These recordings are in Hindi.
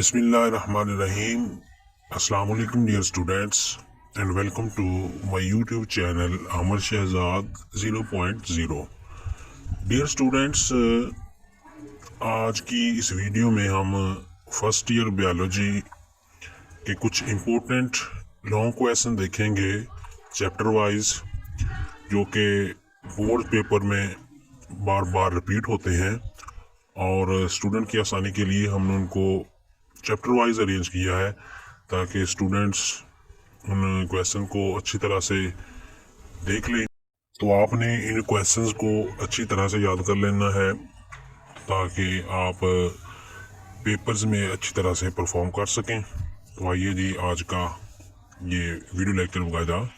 Bismillahirrahmanirrahim. Assalamu alaikum dear students and welcome to my YouTube channel Amar Shehzad 0.0. Dear students, आज की इस वीडियो में हम फर्स्ट ईयर बायोलॉजी के कुछ इम्पोर्टेंट लॉन्ग क्वेश्चन देखेंगे चैप्टर वाइज, जो कि बोर्ड पेपर में बार बार रिपीट होते हैं और स्टूडेंट की आसानी के लिए हमने उनको चैप्टर वाइज अरेंज किया है ताकि स्टूडेंट्स उन क्वेश्चन को अच्छी तरह से देख लें। तो आपने इन क्वेश्चंस को अच्छी तरह से याद कर लेना है ताकि आप पेपर्स में अच्छी तरह से परफॉर्म कर सकें। तो आइए जी, आज का ये वीडियो लेक्चर वगैरह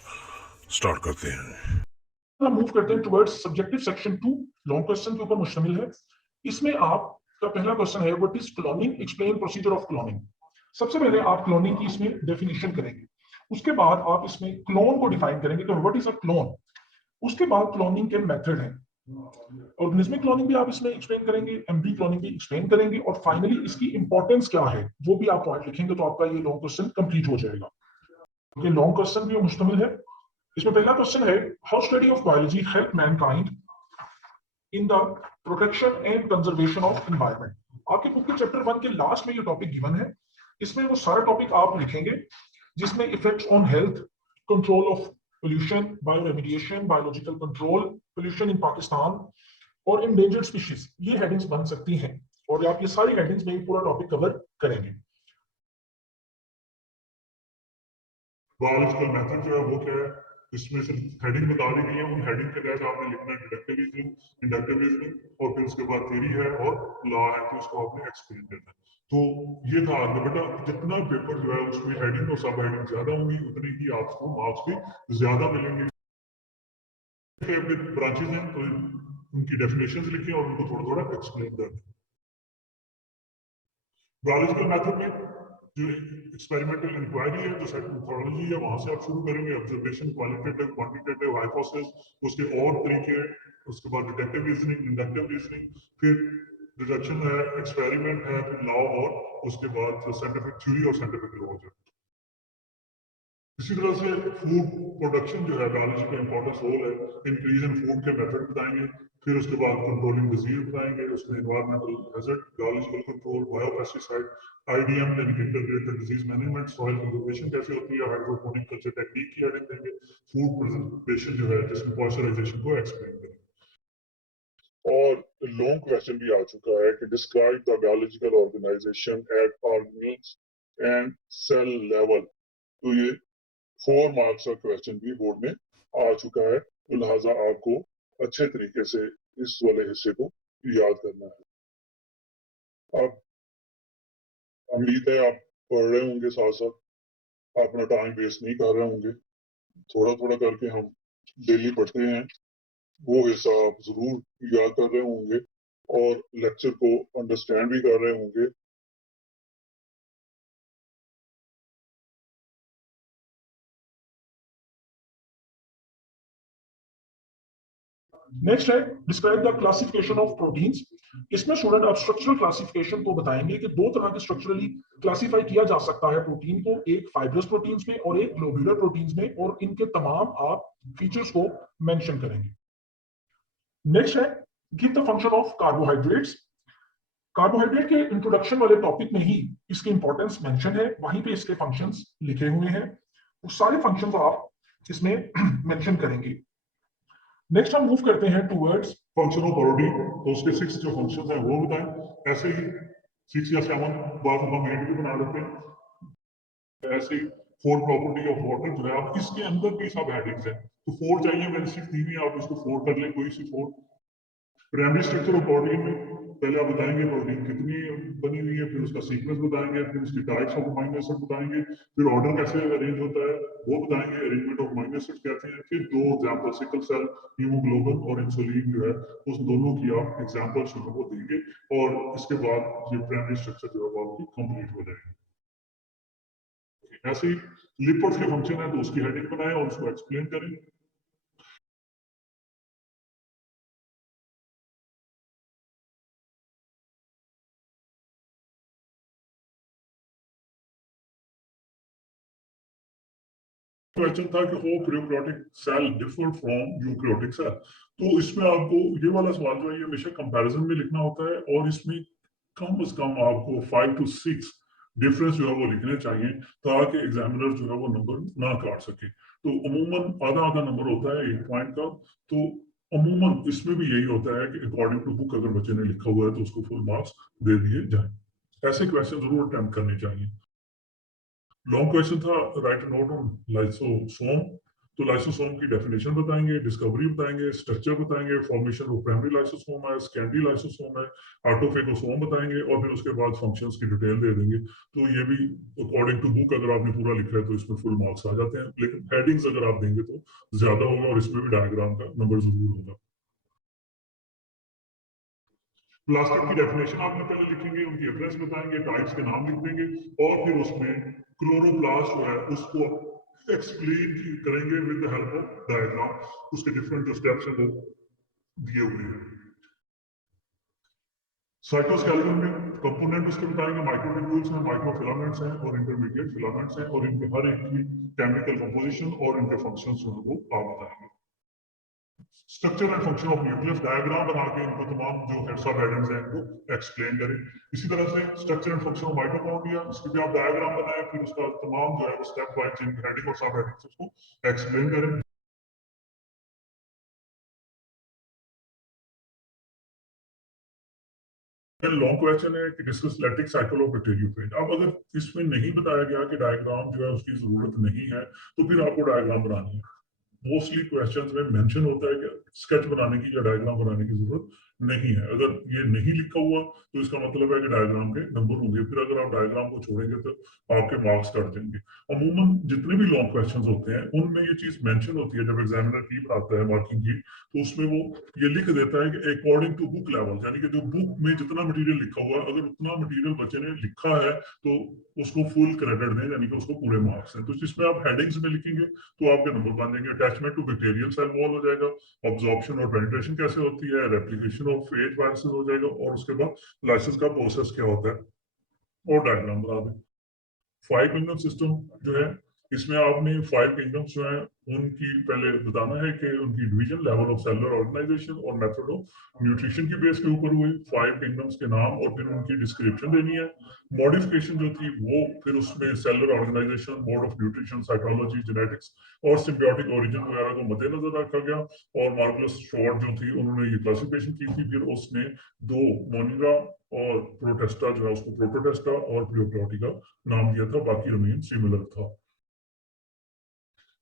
स्टार्ट करते हैं। हम मूव करते हैं towards subjective section 2, long question के ऊपर मुश्तमिल है। इसमें आपका पहला क्वेश्चन है, what is cloning, explain procedure of cloning. सबसे पहले आप क्लोनिंग की इसमें डेफिनेशन करेंगे, उसके बाद आप इसमें क्लोन को डिफाइन करेंगे कि व्हाट इज अ क्लोन। उसके बाद क्लोनिंग के मेथड है, ऑर्गेनिज्मिक क्लोनिंग भी आप इसमें एक्सप्लेन करेंगे, एमबी क्लोनिंग भी एक्सप्लेन करेंगे, और फाइनली इसकी इंपॉर्टेंस क्या है वो भी आप पॉइंट लिखेंगे। तो आपका ये लॉन्ग क्वेश्चन कंप्लीट हो जाएगा। ये लॉन्ग क्वेश्चन भी मुश्तमिल है। इसमें पहला क्वेश्चन है, how study of biology help Mankind in the protection and conservation of environment. आपके बुक के चैप्टर 1 के लास्ट में ये टॉपिक गिवन है। इसमें वो सारा टॉपिक आप लिखेंगे जिसमें effects on health, control of pollution, bio remediation, biological control, pollution in Pakistan और इंडेंजर्ड स्पीशीज, ये हेडिंग्स बन सकती हैं और आप ये सारी हेडिंग्स में पूरा टॉपिक कवर करेंगे। बायोलॉजिकल मेथड जो है वो क्या है, इसमें सिर्फ हेडिंग बता दी गई है। उन हेडिंग के तहत आपने लिखना है डिडक्टिविज्म, इंडक्टिविज्म, और फिर उसके बाद थ्योरी है और लॉ है, तो इसको आपने एक्सप्लेन करना है। तो ये था आगे बेटा, जितना पेपर जो है उसमें हेडिंग और सब हेडिंग ज्यादा होंगी उतने ही आपको मार्क्स भी ज्यादा मिलेंगे। अपने ब्रांचेज हैं तो उनकी डेफिनेशंस लिखें और उनको थोड़ा थोड़ा एक्सप्लेन करें। बायोलॉजिकल मेथड में जो एक्सपेरिमेंटल इंक्वायरी है, जो सेट मेथोडोलॉजी है, वहां से आप शुरू करेंगे। ऑब्जर्वेशन, क्वालिटेटिव, क्वांटिटेटिव, हाइपोथेसिस, उसके और तरीके, उसके बाद डिडक्टिव रीजनिंग, इंडक्टिव रीजनिंग, फिर डिडक्शन है, एक्सपेरिमेंट है, फिर लॉ, और उसके बाद साइंटिफिक थ्योरी और साइंटिफिक लॉ है। इसी तरह से फूड प्रोडक्शन जो है बायोलॉजी का इंपॉर्टेंस रोल है, इंक्रीज इन फूड के मेथड बताएंगे। फिर उसके बाद कंट्रोलिंग डिजीज बताएंगे, उसमें environmental hazard, biological control, biopesticide, IDM यानी कि integrated disease management, soil conservation कैसे होती है, हाइड्रोपोनिक कल्चर टेक्निक की हेडिंग देंगे, फूड प्रिजर्वेशन जो है जिसमें मॉइस्चराइजेशन को एक्सप्लेन करेंगे। और लॉन्ग क्वेश्चन भी आ चुका है कि describe the biological organisation at organelles and cell level. तो ये 4 मार्क्स का क्वेश्चन भी बोर्ड में आ चुका है, तो लिहाजा आपको अच्छे तरीके से इस वाले हिस्से को याद करना है। अब उम्मीद है आप पढ़ रहे होंगे, साथ साथ अपना टाइम वेस्ट नहीं कर रहे होंगे। थोड़ा थोड़ा करके हम डेली पढ़ते हैं, वो हिस्सा आप जरूर याद कर रहे होंगे और लेक्चर को अंडरस्टैंड भी कर रहे होंगे। नेक्स्ट है, describe the classification of proteins. इसमें स्टूडेंट आप स्ट्रक्चरल क्लासिफिकेशन को बताएंगे कि दो तरह के स्ट्रक्चरली क्लासिफाई किया जा सकता है प्रोटीन को, एक फाइब्रस प्रोटीन्स में और एक ग्लोब्यूलर प्रोटीन्स में, और इनके तमाम आप फीचर्स को मेंशन करेंगे। नेक्स्ट है, give the function of carbohydrates. Carbohydrate के इंट्रोडक्शन वाले टॉपिक में ही इसकी इंपॉर्टेंस मेंशन है, वहीं पे इसके फंक्शंस लिखे हुए हैं, वो सारे फंक्शंस आप इसमें मेंशन करेंगे। नेक्स्ट हम मूव करते हैं टूवर्ड्स फंक्शन ऑफ प्रोटीन, तो उसके 6 जो फंक्शंस हैं वो बताएं। ऐसे ही 6 या 7 बार हम एंड भी बना लेते हैं। ऐसे ही 4 प्रॉपर्टी ऑफ वाटर जो है, आप इसके अंदर भी सब हेडिंग्स हैं, तो 4 चाहिए, मैंने 6 दी हुई है, आप इसको 4 कर लें, कोई सी 4। प्राइमरी स्ट्रक्चर ऑफ प्रोटीन में पहले आप बताएंगे प्रोटीन कितनी बनी हुई है, फिर उसका सीक्वेंस बताएंगे, फिर उसकी टाइप्स ऑफ अमीनो एसिड बताएंगे, फिर ऑर्डर कैसे अरेंज होता है वो बताएंगे, अरेंजमेंट ऑफ अमीनो एसिड कहते हैं। फिर 2 एग्जांपल, सिकल सेल, हीमोग्लोबिन और इंसुलिन जो है, उस दोनों की आप एग्जांपल्स जो है वो देंगे, और इसके बाद ये प्राइमरी स्ट्रक्चर जो है वो आपकी कंप्लीट हो जाएगी। ऐसे ही लिपिड्स के फंक्शन है, तो उसकी हेडिंग बनाएं और उसको एक्सप्लेन करें। क्वेश्चन था कि how prokaryotic cell differ from eukaryotic cell. तो इसमें आपको ये वाला सवाल जो है ये हमेशा कंपैरिजन में लिखना होता है और इसमें कम से कम आपको 5 to 6 डिफरेंस जो है वो लिखने चाहिए ताकि एग्जामिनर जो है वो नंबर ना काट सके। तो अमूमन आधा आधा नंबर होता है 1 पॉइंट का। तो अमूमन इसमें भी यही होता है कि अकॉर्डिंग टू बुक अगर बच्चे ने लिखा हुआ है तो उसको फुल मार्क्स दे दिए जाए। ऐसे क्वेश्चन जरूर अटेम्प्ट करने चाहिए। लॉन्ग क्वेश्चन था राइट नोट ऑन लाइसोसोम। तो लाइसोसोम की डेफिनेशन बताएंगे, डिस्कवरी बताएंगे, स्ट्रक्चर बताएंगे, फॉर्मेशन ऑफ प्राइमरी लाइसोसोम है, सेकेंडरी लाइसोसोम है, ऑटोफेगोसोम बताएंगे और फिर उसके बाद फंक्शंस की डिटेल दे देंगे। तो ये भी अकॉर्डिंग टू बुक अगर आपने पूरा लिखा है तो इसमें फुल मार्क्स आ जाते हैं, लेकिन हेडिंग्स अगर आप देंगे तो ज्यादा होगा और इसमें भी डायग्राम का नंबर जरूर होगा। प्लास्टिक की डेफिनेशन आपने पहले लिखेंगे, उनकी एड्रेस बताएंगे, टाइप्स के नाम लिख देंगे और फिर उसमें क्लोरोप्लास्ट जो है उसको एक्सप्लेन करेंगे with the help of diagram. उसके डिफरेंट जो स्टेप्स हैं वो दिए हुए हैं। साइटोस्केलेटन में कंपोनेंट उसके बताएंगे, माइक्रोट्यूब्यूल्स हैं, माइक्रोफिलामेंट्स हैं और इंटरमीडिएट फिलामेंट्स हैं और इनके हर एक की केमिकल कंपोजिशन और इनके फंक्शंस जो है वो आप बताएंगे। Structure and function of nucleus diagram बना के इनको तमाम जो हेड्स ऑफ एटम्स हैं इनको एक्सप्लेन करें। इसी तरह से structure and function of mitochondria, इसके भी आप डायग्राम बनाएं, फिर उसका तमाम जो है वो स्टेप वाइज जिन हेडिंग और सब हेडिंग्स उसको एक्सप्लेन करें। लॉन्ग क्वेश्चन है कि discuss lactic cycle of bacteriophage. अब अगर इसमें नहीं बताया गया कि डायग्राम जो है उसकी जरूरत नहीं है तो फिर आपको डायग्राम बनानी है। मोस्टली क्वेश्चंस में मेंशन होता है कि स्केच बनाने की या डायग्राम बनाने की जरूरत नहीं है। अगर ये नहीं लिखा हुआ तो इसका मतलब है कि डायग्राम के नंबर होंगे, फिर अगर आप डायग्राम को छोड़ेंगे तो आपके मार्क्स कट जाएंगे। अमूमन जितने भी लॉन्ग क्वेश्चंस होते हैं उनमें ये चीज मेंशन होती है, जब एग्जामिनर की बनाता है मार्किंग की तो उसमें वो ये लिख देता है कि अकॉर्डिंग टू बुक लेवल, यानी कि जो बुक में जितना मटेरियल लिखा हुआ है अगर उतना मटेरियल बच्चे ने लिखा है तो उसको फुल क्रेडिट दें, यानी कि उसको पूरे मार्क्स हैं। तो जिसमें आप हेडिंग्स में लिखेंगे तो आपके नंबर बन जाएंगे। Attachment to bacterial cell wall हो जाएगा, ऑब्जॉर्प्शन और पेनिट्रेशन कैसे होती है, रेप्लिकेशन ऑफ फेज वायरसेस हो जाएगा और उसके बाद लाइसेंस का प्रोसेस क्या होता है और डायग्राम बना दें। 5 किंगडम सिस्टम जो है इसमें आपने 5 किंगडम्स जो है उनकी पहले बताना है कि उनकी division, level of cellular organisation और मेथड ऑफ न्यूट्रिशन की बेस के ऊपर हुई 5 किंगडम्स के नाम और फिर उनकी डिस्क्रिप्शन देनी है। मॉडिफिकेशन जो थी वो फिर उसमें cellular organisation, mode of nutrition, psychology, genetics और सिम्बियोटिक ओरिजिन वगैरह को मद्देनजर रखा गया। और मार्कस शॉर्ट जो थी उन्होंने ये क्लासिफिकेशन की थी। फिर उसने 2 मोनिरा और प्रोटेस्टा जो है उसको प्रोटोटेस्टा और प्रियोप्लाटी का नाम दिया था, बाकी रिमेन सिमिलर था।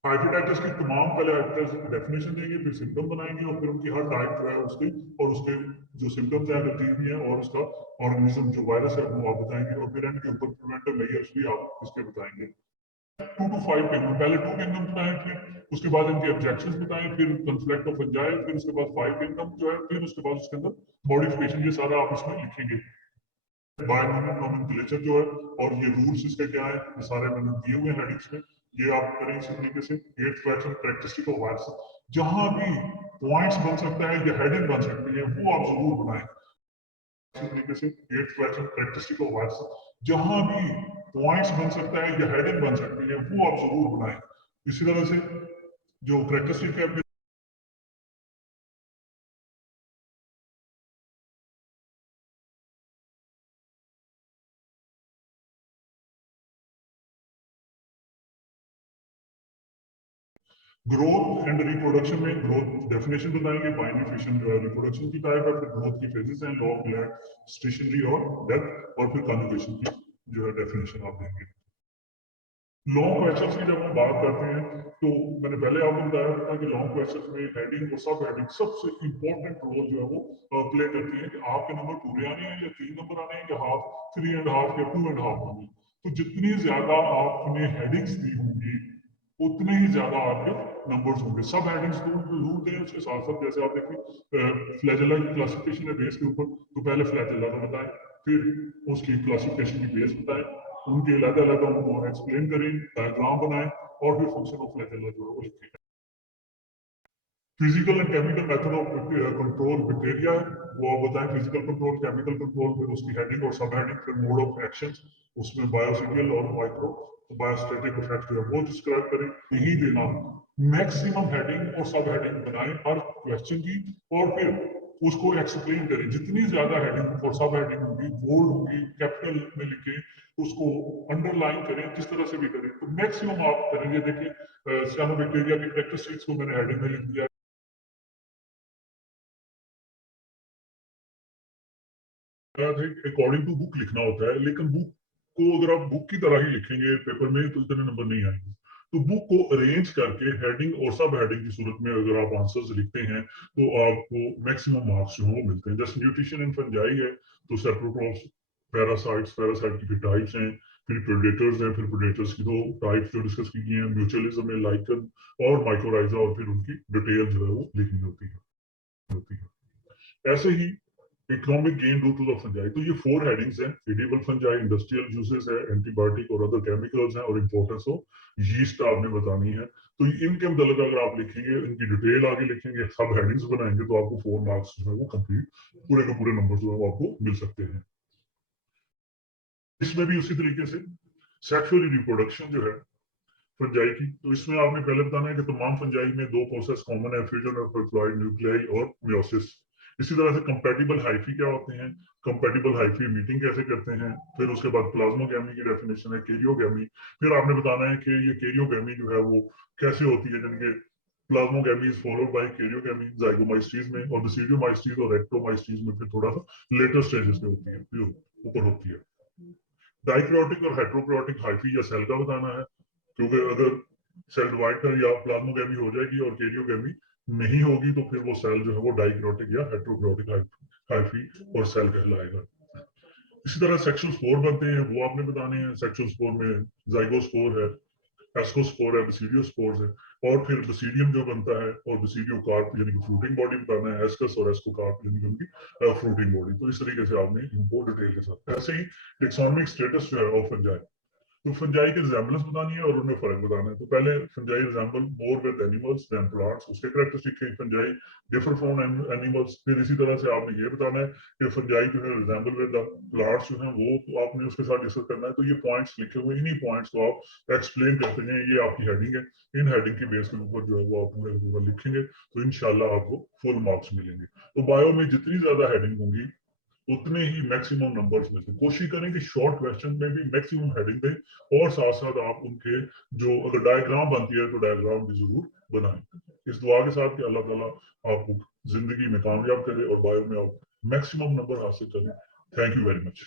हाइपेटाइटिस की तमाम पहले हाइपेटाइटिस की डेफिनेशन देंगे, फिर सिम्टम बनाएंगे और फिर उनकी हर टाइप जो है उसके और उसके जो सिम्टम्स हैं गतिविधि है और उसका ऑर्गेनिज्म जो वायरस है वो आप बताएंगे और फिर इनके ऊपर प्रिवेंटिव मेजर्स भी आप इसके बताएंगे। 2 to 5 किंगडम, पहले 2 किंगडम बताएं, फिर उसके बाद इनके ऑब्जेक्शंस बताएं, फिर कॉन्फ्लिक्ट ऑफ फंजाई, फिर उसके बाद 5 किंगडम जो है, फिर उसके बाद उसके अंदर मॉडिफिकेशन, ये सारा आप इसमें लिखेंगे। नोमेनक्लेचर जो है और ये रूल्स इसके क्या है ये सारे मैंने दिए हुए हैं हेडिंग्स में, ये आप करें इसी तरीके से। 8th question characteristic of virus, जहां भी पॉइंट्स बन सकता है या हेडिंग बन सकती है वो आप जरूर बनाएं इसी तरीके से। 8th question characteristic of virus, जहां भी पॉइंट्स बन सकता है या हेडिंग बन सकती है वो आप जरूर बनाएं। इसी तरह से जो कैरेक्टरिस्टिक है ग्रोथ एंड रिप्रोडक्शन में, ग्रोथ डेफिनेशन बताएंगे, बाइनरी फिशन जो है रिप्रोडक्शन की टाइप है, फिर ग्रोथ की फेजेस हैं, लॉ, लैट, स्टेशनरी और डेथ, और फिर कन्जुगेशन की जो है डेफिनेशन आप देंगे। लॉन्ग क्वेश्चंस की जब हम बात करते हैं तो मैंने पहले आपको बताया था कि लॉन्ग क्वेश्चंस में हेडिंग और सब हेडिंग सबसे इंपॉर्टेंट रोल जो है वो प्ले करती है कि आपके नंबर पूरे आने हैं या 3 नंबर आने हैं या हाफ, 3.5 या 2.5 आने हैं। तो जितनी ज्यादा आपने हेडिंग्स दी होंगी उतने ही ज्यादा आपके नंबर्स होंगे। सब हेडिंग्स जरूर दें, उसके साथ साथ जैसे आप देखिए फ्लैजेला की क्लासिफिकेशन है बेस के ऊपर, तो पहले फ्लैजेला का बताएं, फिर उसकी क्लासिफिकेशन की बेस बताएं, उनके अलग अलग उनको एक्सप्लेन करें, डायग्राम बनाएं और फिर फंक्शन ऑफ फ्लैजेला जो है वो लिखें। Physical and chemical method of control bacteria है वो आप बताएं, फिजिकल कंट्रोल, केमिकल कंट्रोल, फिर उसकी हेडिंग और सब हेडिंग, फिर मोड ऑफ एक्शन उसमें बायोसिटियल और माइक्रो बायोस्टैटिक इफेक्ट जो है वो डिस्क्राइब करें, यही देना। मैक्सिमम हेडिंग और सब हेडिंग बनाएं हर क्वेश्चन की, और फिर उसको एक्सप्लेन करें। जितनी ज्यादा हेडिंग और सब हेडिंग होंगी, बोल्ड होंगी, कैपिटल में लिखे, उसको अंडरलाइन करें, जिस तरह से भी करें तो मैक्सिमम आप करेंगे। देखिए सियानोबैक्टीरिया की कैरेक्टरिस्टिक्स को मैंने हेडिंग में लिख दिया, अकॉर्डिंग टू बुक लिखना होता है, लेकिन बुक को अगर आप बुक की तरह ही लिखेंगे पेपर में तो इतने नंबर नहीं आएंगे। तो बुक को अरेंज करके हेडिंग और सब हेडिंग की सूरत में अगर आप आंसर्स लिखते हैं तो आपको मैक्सिमम मार्क्स जो है वो मिलते हैं। जैसे न्यूट्रिशन एंड फंजाई है तो सेप्रोट्रॉप्स, पैरासाइट्स, पैरासाइट की फिर टाइप्स हैं, फिर प्रेडेटर्स हैं, फिर प्रेडेटर्स की दो टाइप्स जो डिस्कस की गई हैं, म्यूचुअलिज्म में लाइकन और माइक्रोराइजा, और फिर उनकी डिटेल जो है वो लिखनी होती है। ऐसे ही economic gain due to the fungi, तो ये 4 हेडिंग्स हैं। एडिबल फंजाई, इंडस्ट्रियल यूजेस है, एंटीबायोटिक और अदर केमिकल्स हैं, और इंपॉर्टेंस ऑफ यीस्ट आपने बतानी है। तो इनके मतलब अगर आप लिखेंगे, इनकी डिटेल आगे लिखेंगे, सब हेडिंग्स बनाएंगे तो आपको 4 मार्क्स जो है वो कंप्लीट पूरे के पूरे नंबर जो है वो आपको मिल सकते हैं। इसमें भी उसी तरीके से सेक्सुअल रिप्रोडक्शन जो है फंजाई की, तो इसमें आपने पहले बताना है कि तमाम फंजाई में 2 प्रोसेस कॉमन है, फ्यूजन ऑफ डिप्लॉयड न्यूक्लियाई और मियोसिस। इसी तरह से कंपैटिबल हाइफी क्या होते हैं, कंपैटिबल हाइफी मीटिंग कैसे करते हैं, फिर उसके बाद प्लाज्मोगैमी की डेफिनेशन है, कैरियोगैमी, फिर आपने बताना है कि ये कैरियोगैमी जो है वो कैसे होती है, यानी कि plasmogamy is followed by karyogamy zygomycetes में, और बेसिडियोमाइस्टीज और एक्टोमाइस्टीज में फिर थोड़ा सा लेटर स्टेजेस में होती है, फिर ऊपर होती है। डाइक्रोटिक और हेट्रोक्रोटिक हाइफी या सेल का बताना है, क्योंकि अगर सेल डिवाइड कर या प्लाज्मोगैमी हो जाएगी और कैरियोगैमी नहीं होगी तो फिर वो सेल जो है वो डाइक्रोटिक या हेट्रोक्रोटिक हाइफी और सेल कहलाएगा। इसी तरह सेक्सुअल स्पोर बनते हैं, वो आपने बताने हैं। सेक्सुअल स्पोर में जाइगोस्पोर है, एस्कोस्पोर है, बेसिडियोस्पोर्स है, और फिर बेसिडियम जो बनता है, और बेसिडियोकार्प यानी कि फ्रूटिंग बॉडी बताना है, एस्कस और एस्कोकार्प यानी कि उनकी फ्रूटिंग बॉडी। तो इस तरीके से आपने इनको डिटेल के साथ, ऐसे ही टेक्सोनोमिक स्टेटस जो है ऑफ फंजाई, तो फंजाई के रिजेम्बलेंस बतानी है और उनमें फर्क बताना है। तो पहले fungi resemble more with animals than plants, उसके कैरेक्टरिस्टिक है। फंजाई डिफर फ्रॉम एनिमल्स, फिर इसी तरह से आपने ये बताना है कि फंजाई जो है रिजेम्बल विद प्लांट्स जो है वो तो आपने उसके साथ डिस्कस करना है। तो ये पॉइंट्स लिखे हुए, इन्हीं पॉइंट्स को आप एक्सप्लेन करते हैं। ये आपकी हेडिंग है, इन हेडिंग की बेस के ऊपर जो है वो आप पूरा लिखेंगे तो इंशाल्लाह आपको फुल मार्क्स मिलेंगे। तो बायो में जितनी ज्यादा हेडिंग होंगी उतने ही मैक्सिमम नंबर्स मिलते हैं। कोशिश करें कि शॉर्ट क्वेश्चन में भी मैक्सिमम हेडिंग दें, और साथ साथ आप उनके जो अगर डायग्राम बनती है तो डायग्राम भी जरूर बनाएं। इस दुआ के साथ कि अल्लाह ताला आपको जिंदगी में कामयाब करे और बायो में आप मैक्सिमम नंबर हासिल करें। Thank you very much.